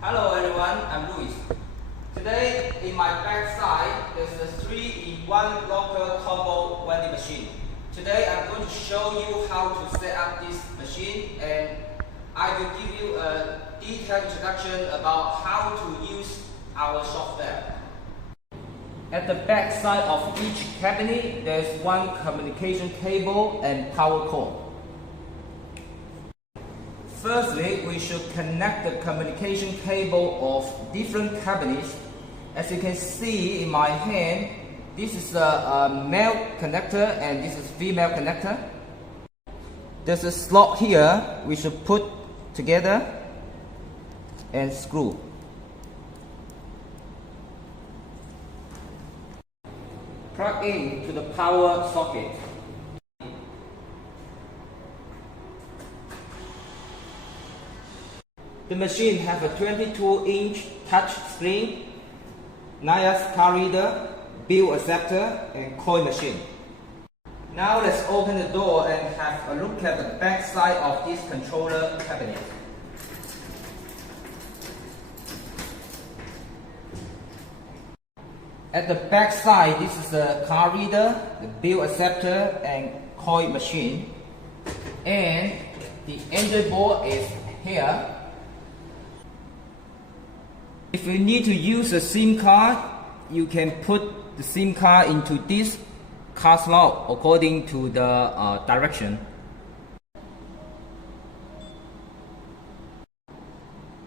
Hello everyone, I'm Luis. Today in my back side there's a 3-in-1 locker combo vending machine. Today I'm going to show you how to set up this machine, and I will give you a detailed introduction about how to use our software. At the back side of each cabinet there's one communication cable and power cord. Firstly, we should connect the communication cable of different cabinets. As you can see in my hand, this is a male connector and this is female connector. There's a slot here we should put together and screw. Plug in to the power socket. The machine has a 22-inch touch screen, NIAS card reader, bill acceptor, and coin machine. Now let's open the door and have a look at the back side of this controller cabinet. At the back side, this is the card reader, the bill acceptor, and coin machine. And the engine board is here. If you need to use a SIM card, you can put the SIM card into this card slot according to the direction.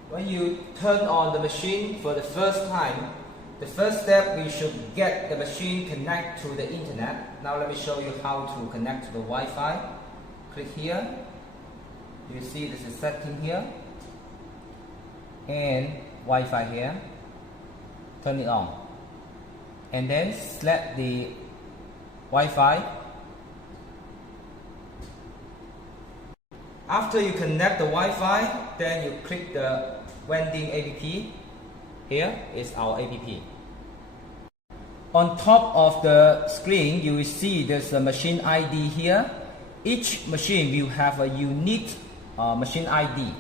When you turn on the machine for the first time, the first step, we should get the machine connected to the internet. Now let me show you how to connect to the Wi-Fi. Click here. You see this is setting here. And Wi-Fi here, turn it on, and then select the Wi-Fi. After you connect the Wi-Fi, then you click the vending app. Here is our app. On top of the screen, you will see there's a machine ID here. Each machine will have a unique machine ID.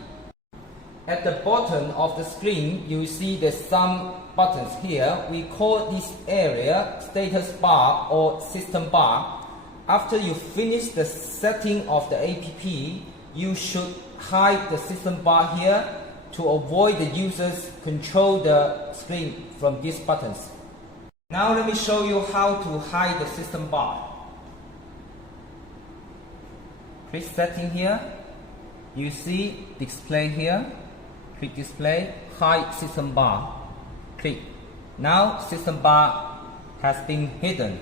At the bottom of the screen, you see there's some buttons here. We call this area status bar or system bar. After you finish the setting of the app, you should hide the system bar here to avoid the users control the screen from these buttons. Now let me show you how to hide the system bar. Click setting here. You see display here. Click display, hide system bar. Click. Now system bar has been hidden.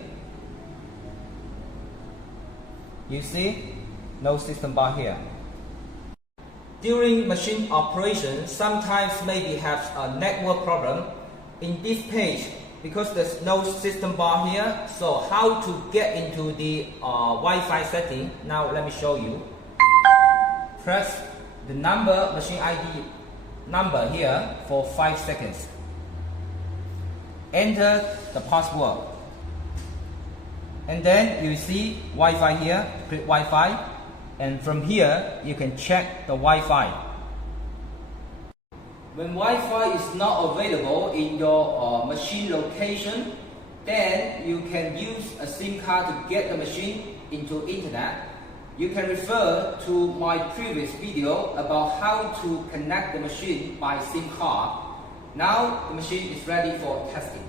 You see no system bar here. During machine operation, sometimes maybe have a network problem. In this page, because there's no system bar here, so how to get into the Wi-Fi setting? Now let me show you. Press the number machine ID number here for 5 seconds. Enter the password. And then you see Wi-Fi here, click Wi-Fi, and from here you can check the Wi-Fi. When Wi-Fi is not available in your machine location, then you can use a SIM card to get the machine into internet. You can refer to my previous video about how to connect the machine by SIM card. Now the machine is ready for testing.